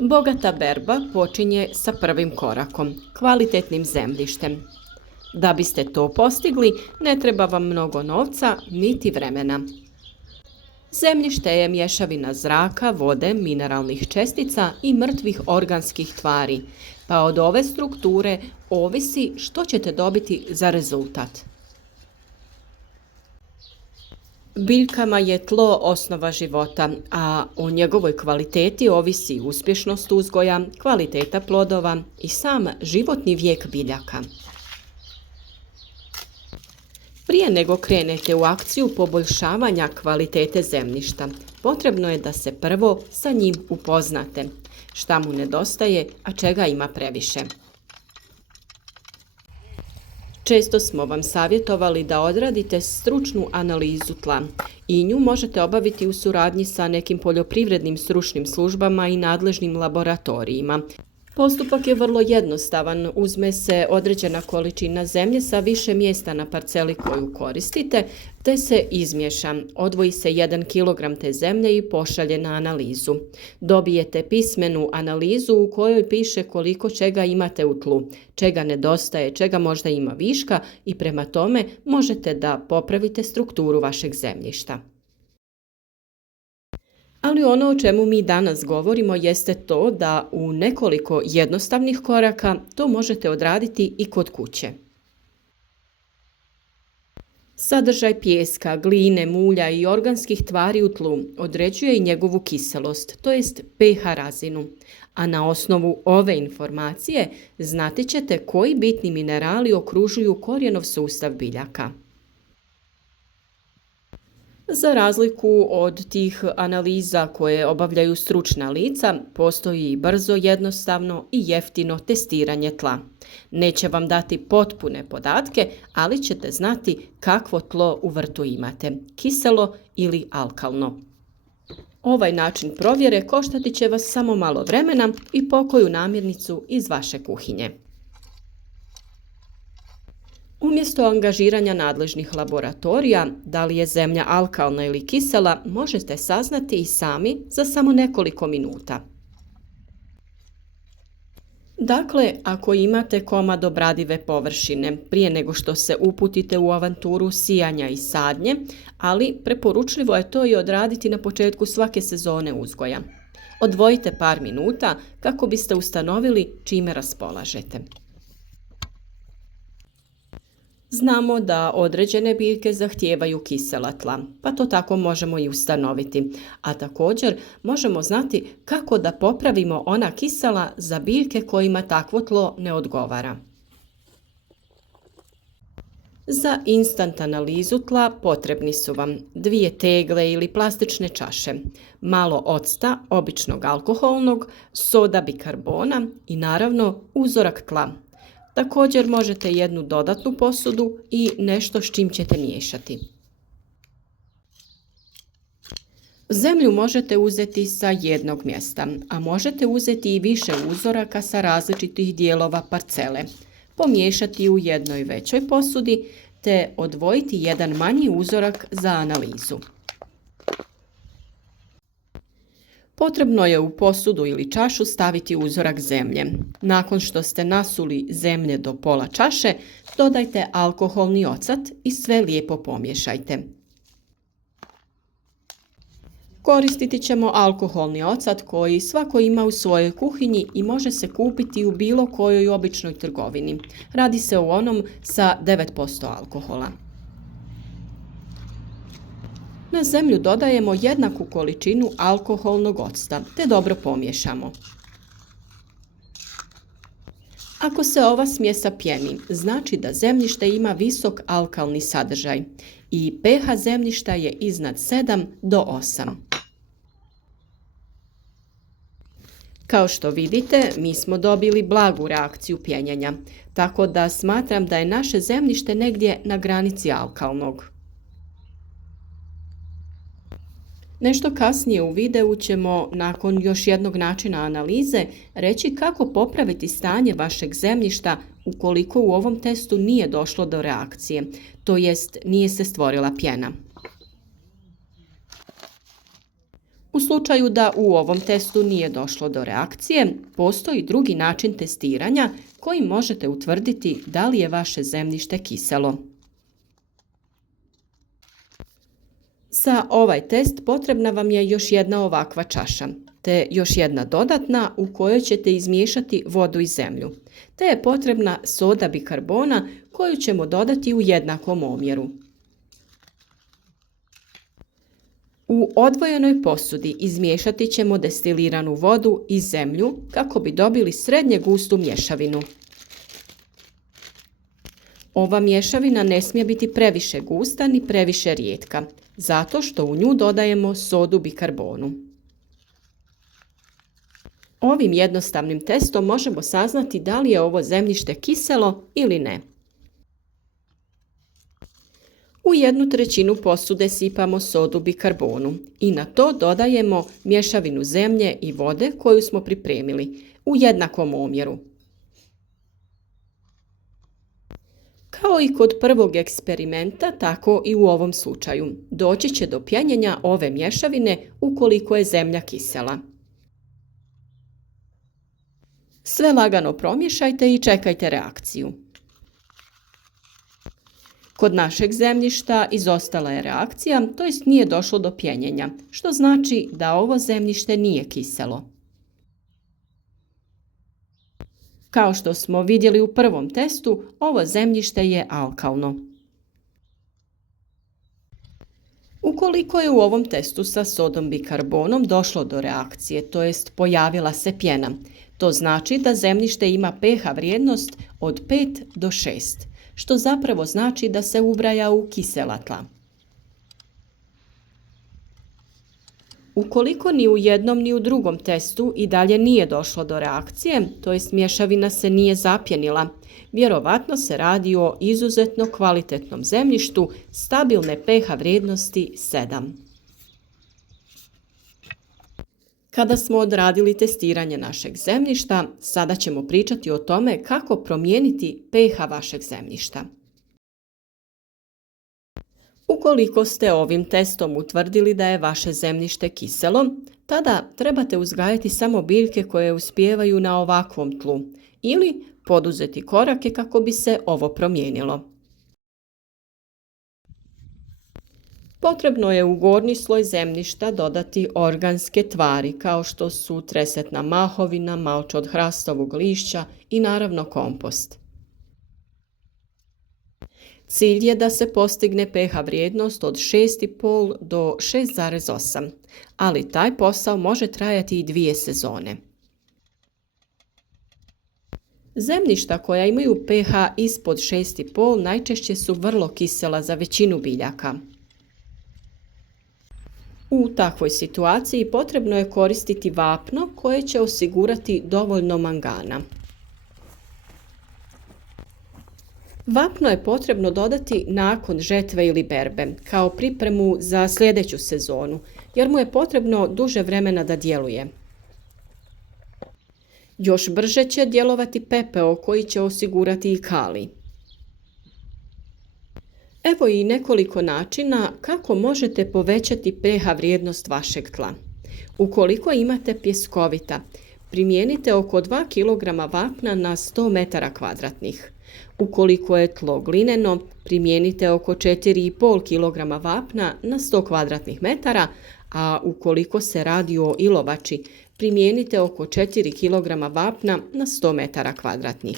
Bogata berba počinje sa prvim korakom, kvalitetnim zemljištem. Da biste to postigli, ne treba vam mnogo novca niti vremena. Zemljište je mješavina zraka, vode, mineralnih čestica i mrtvih organskih tvari, pa od ove strukture ovisi što ćete dobiti za rezultat. Biljkama je tlo osnova života, a o njegovoj kvaliteti ovisi uspješnost uzgoja, kvaliteta plodova i sam životni vijek biljaka. Prije nego krenete u akciju poboljšavanja kvalitete zemljišta, potrebno je da se prvo sa njim upoznate. Šta mu nedostaje, a čega ima previše. Često smo vam savjetovali da odradite stručnu analizu tla i nju možete obaviti u suradnji sa nekim poljoprivrednim stručnim službama i nadležnim laboratorijima. Postupak je vrlo jednostavan, uzme se određena količina zemlje sa više mjesta na parceli koju koristite, te se izmiješa, odvoji se 1 kg te zemlje i pošalje na analizu. Dobijete pismenu analizu u kojoj piše koliko čega imate u tlu, čega nedostaje, čega možda ima viška i prema tome možete da popravite strukturu vašeg zemljišta. Ali ono o čemu mi danas govorimo jeste to da u nekoliko jednostavnih koraka to možete odraditi i kod kuće. Sadržaj pijeska, gline, mulja i organskih tvari u tlu određuje i njegovu kiselost, to jest pH razinu. A na osnovu ove informacije znati ćete koji bitni minerali okružuju korijenov sustav biljaka. Za razliku od tih analiza koje obavljaju stručna lica, postoji i brzo, jednostavno i jeftino testiranje tla. Neće vam dati potpune podatke, ali ćete znati kakvo tlo u vrtu imate, kiselo ili alkalno. Ovaj način provjere koštati će vas samo malo vremena i pokoju namirnicu iz vaše kuhinje. Umjesto angažiranja nadležnih laboratorija, da li je zemlja alkalna ili kisela, možete saznati i sami za samo nekoliko minuta. Dakle, ako imate komad obradive površine, prije nego što se uputite u avanturu sijanja i sadnje, ali preporučljivo je to i odraditi na početku svake sezone uzgoja. Odvojite par minuta kako biste ustanovili čime raspolažete. Znamo da određene biljke zahtijevaju kisela tla, pa to tako možemo i ustanoviti, a također možemo znati kako da popravimo ona kisela za biljke kojima takvo tlo ne odgovara. Za instant analizu tla potrebni su vam 2 tegle ili plastične čaše, malo octa, običnog alkoholnog, soda bikarbona i naravno uzorak tla. Također možete jednu dodatnu posudu i nešto s čim ćete miješati. Zemlju možete uzeti sa jednog mjesta, a možete uzeti i više uzoraka sa različitih dijelova parcele, pomiješati u jednoj većoj posudi te odvojiti jedan manji uzorak za analizu. Potrebno je u posudu ili čašu staviti uzorak zemlje. Nakon što ste nasuli zemlje do pola čaše, dodajte alkoholni ocat i sve lijepo pomiješajte. Koristiti ćemo alkoholni ocat koji svako ima u svojoj kuhinji i može se kupiti u bilo kojoj običnoj trgovini. Radi se o onom sa 9% alkohola. Na zemlju dodajemo jednaku količinu alkoholnog octa te dobro pomiješamo. Ako se ova smjesa pjeni, znači da zemljište ima visok alkalni sadržaj i pH zemljišta je iznad 7 do 8. Kao što vidite, mi smo dobili blagu reakciju pjenjanja, tako da smatram da je naše zemljište negdje na granici alkalnog. Nešto kasnije u videu ćemo, nakon još jednog načina analize, reći kako popraviti stanje vašeg zemljišta ukoliko u ovom testu nije došlo do reakcije, to jest nije se stvorila pjena. U slučaju da u ovom testu nije došlo do reakcije, postoji drugi način testiranja kojim možete utvrditi da li je vaše zemljište kiselo. Za ovaj test potrebna vam je još jedna ovakva čaša, te još jedna dodatna u kojoj ćete izmiješati vodu i zemlju, te je potrebna soda bikarbona koju ćemo dodati u jednakom omjeru. U odvojenoj posudi izmiješati ćemo destiliranu vodu i zemlju kako bi dobili srednje gustu mješavinu. Ova mješavina ne smije biti previše gusta ni previše rijetka, zato što u nju dodajemo sodu bikarbonu. Ovim jednostavnim testom možemo saznati da li je ovo zemljište kiselo ili ne. U 1/3 posude sipamo sodu bikarbonu i na to dodajemo mješavinu zemlje i vode koju smo pripremili u jednakom omjeru. Kao i kod prvog eksperimenta, tako i u ovom slučaju. Doći će do pjenjenja ove mješavine ukoliko je zemlja kisela. Sve lagano promiješajte i čekajte reakciju. Kod našeg zemljišta izostala je reakcija, to jest nije došlo do pjenjenja, što znači da ovo zemljište nije kiselo. Kao što smo vidjeli u prvom testu, ovo zemljište je alkalno. Ukoliko je u ovom testu sa sodom bikarbonom došlo do reakcije, to jest pojavila se pjena, to znači da zemljište ima pH vrijednost od 5 do 6, što zapravo znači da se ubraja u kisela tla. Ukoliko ni u jednom ni u drugom testu i dalje nije došlo do reakcije, to jest mješavina se nije zapjenila, vjerovatno se radi o izuzetno kvalitetnom zemljištu stabilne pH vrijednosti 7. Kada smo odradili testiranje našeg zemljišta, sada ćemo pričati o tome kako promijeniti pH vašeg zemljišta. Ukoliko ste ovim testom utvrdili da je vaše zemljište kiselo, tada trebate uzgajati samo biljke koje uspijevaju na ovakvom tlu ili poduzeti korake kako bi se ovo promijenilo. Potrebno je u gornji sloj zemljišta dodati organske tvari kao što su tresetna mahovina, malč od hrastovog lišća i naravno kompost. Cilj je da se postigne pH vrijednost od 6,5 do 6,8, ali taj posao može trajati i 2 sezone. Zemljišta koja imaju pH ispod 6,5 najčešće su vrlo kisela za većinu biljaka. U takvoj situaciji potrebno je koristiti vapno koje će osigurati dovoljno mangana. Vapno je potrebno dodati nakon žetve ili berbe, kao pripremu za sljedeću sezonu, jer mu je potrebno duže vremena da djeluje. Još brže će djelovati pepeo koji će osigurati i kalij. Evo i nekoliko načina kako možete povećati pH vrijednost vašeg tla. Ukoliko imate pjeskovita, primijenite oko 2 kg vapna na 100 m2. Ukoliko je tlo glineno, primijenite oko 4,5 kg vapna na 100 m2, a ukoliko se radi o ilovači, primijenite oko 4 kg vapna na 100 m2.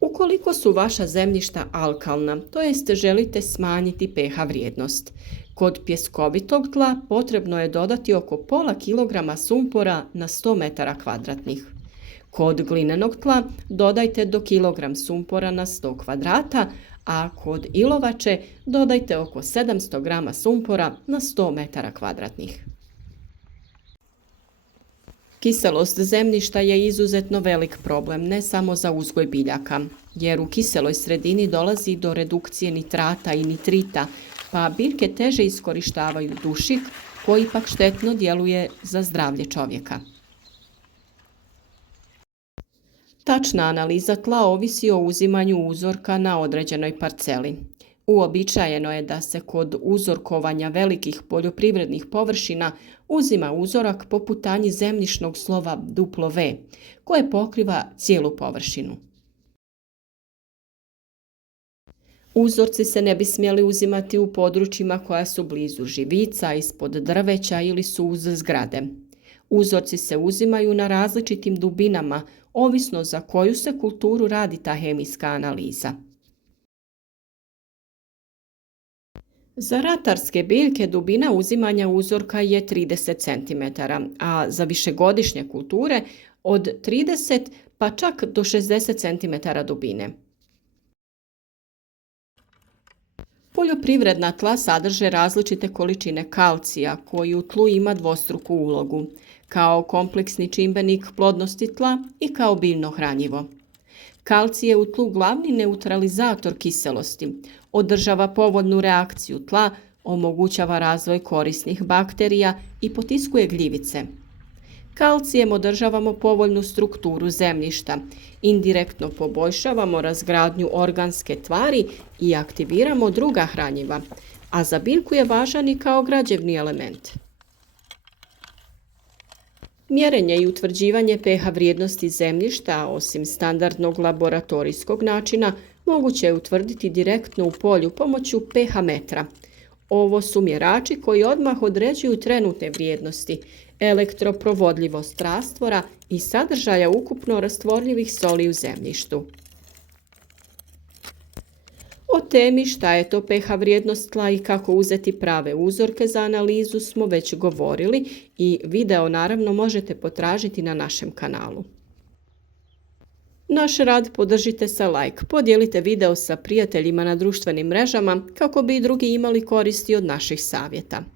Ukoliko su vaša zemljišta alkalna, to jest želite smanjiti pH vrijednost, kod pjeskovitog tla potrebno je dodati oko pola kilograma sumpora na 100 m2. Kod glinenog tla dodajte do kilogram sumpora na 100 kvadrata, a kod ilovače dodajte oko 700 g sumpora na 100 m2. Kiselost zemljišta je izuzetno velik problem, ne samo za uzgoj biljaka, jer u kiseloj sredini dolazi do redukcije nitrata i nitrita, pa biljke teže iskorištavaju dušik koji pak štetno djeluje za zdravlje čovjeka. Tačna analiza tla ovisi o uzimanju uzorka na određenoj parceli. Uobičajeno je da se kod uzorkovanja velikih poljoprivrednih površina uzima uzorak po putanji zemljišnog slova W, koje pokriva cijelu površinu. Uzorci se ne bi smjeli uzimati u područjima koja su blizu živica, ispod drveća ili su uz zgrade. Uzorci se uzimaju na različitim dubinama, ovisno za koju se kulturu radi ta hemijska analiza. Za ratarske biljke dubina uzimanja uzorka je 30 cm, a za višegodišnje kulture od 30 pa čak do 60 cm dubine. Poljoprivredna tla sadrže različite količine kalcija koji u tlu ima dvostruku ulogu, kao kompleksni čimbenik plodnosti tla i kao biljno hranjivo. Kalcij je u tlu glavni neutralizator kiselosti, održava povoljnu reakciju tla, omogućava razvoj korisnih bakterija i potiskuje gljivice. Kalcijem održavamo povoljnu strukturu zemljišta, indirektno poboljšavamo razgradnju organske tvari i aktiviramo druga hranjiva, a za biljku je važan i kao građevni element. Mjerenje i utvrđivanje pH vrijednosti zemljišta, osim standardnog laboratorijskog načina, moguće je utvrditi direktno u polju pomoću pH metra. Ovo su mjerači koji odmah određuju trenutne vrijednosti, elektroprovodljivost rastvora i sadržaja ukupno rastvorljivih soli u zemljištu. O temi šta je to pH vrijednost tla i kako uzeti prave uzorke za analizu smo već govorili i video naravno možete potražiti na našem kanalu. Naš rad podržite sa like, podijelite video sa prijateljima na društvenim mrežama kako bi i drugi imali koristi od naših savjeta.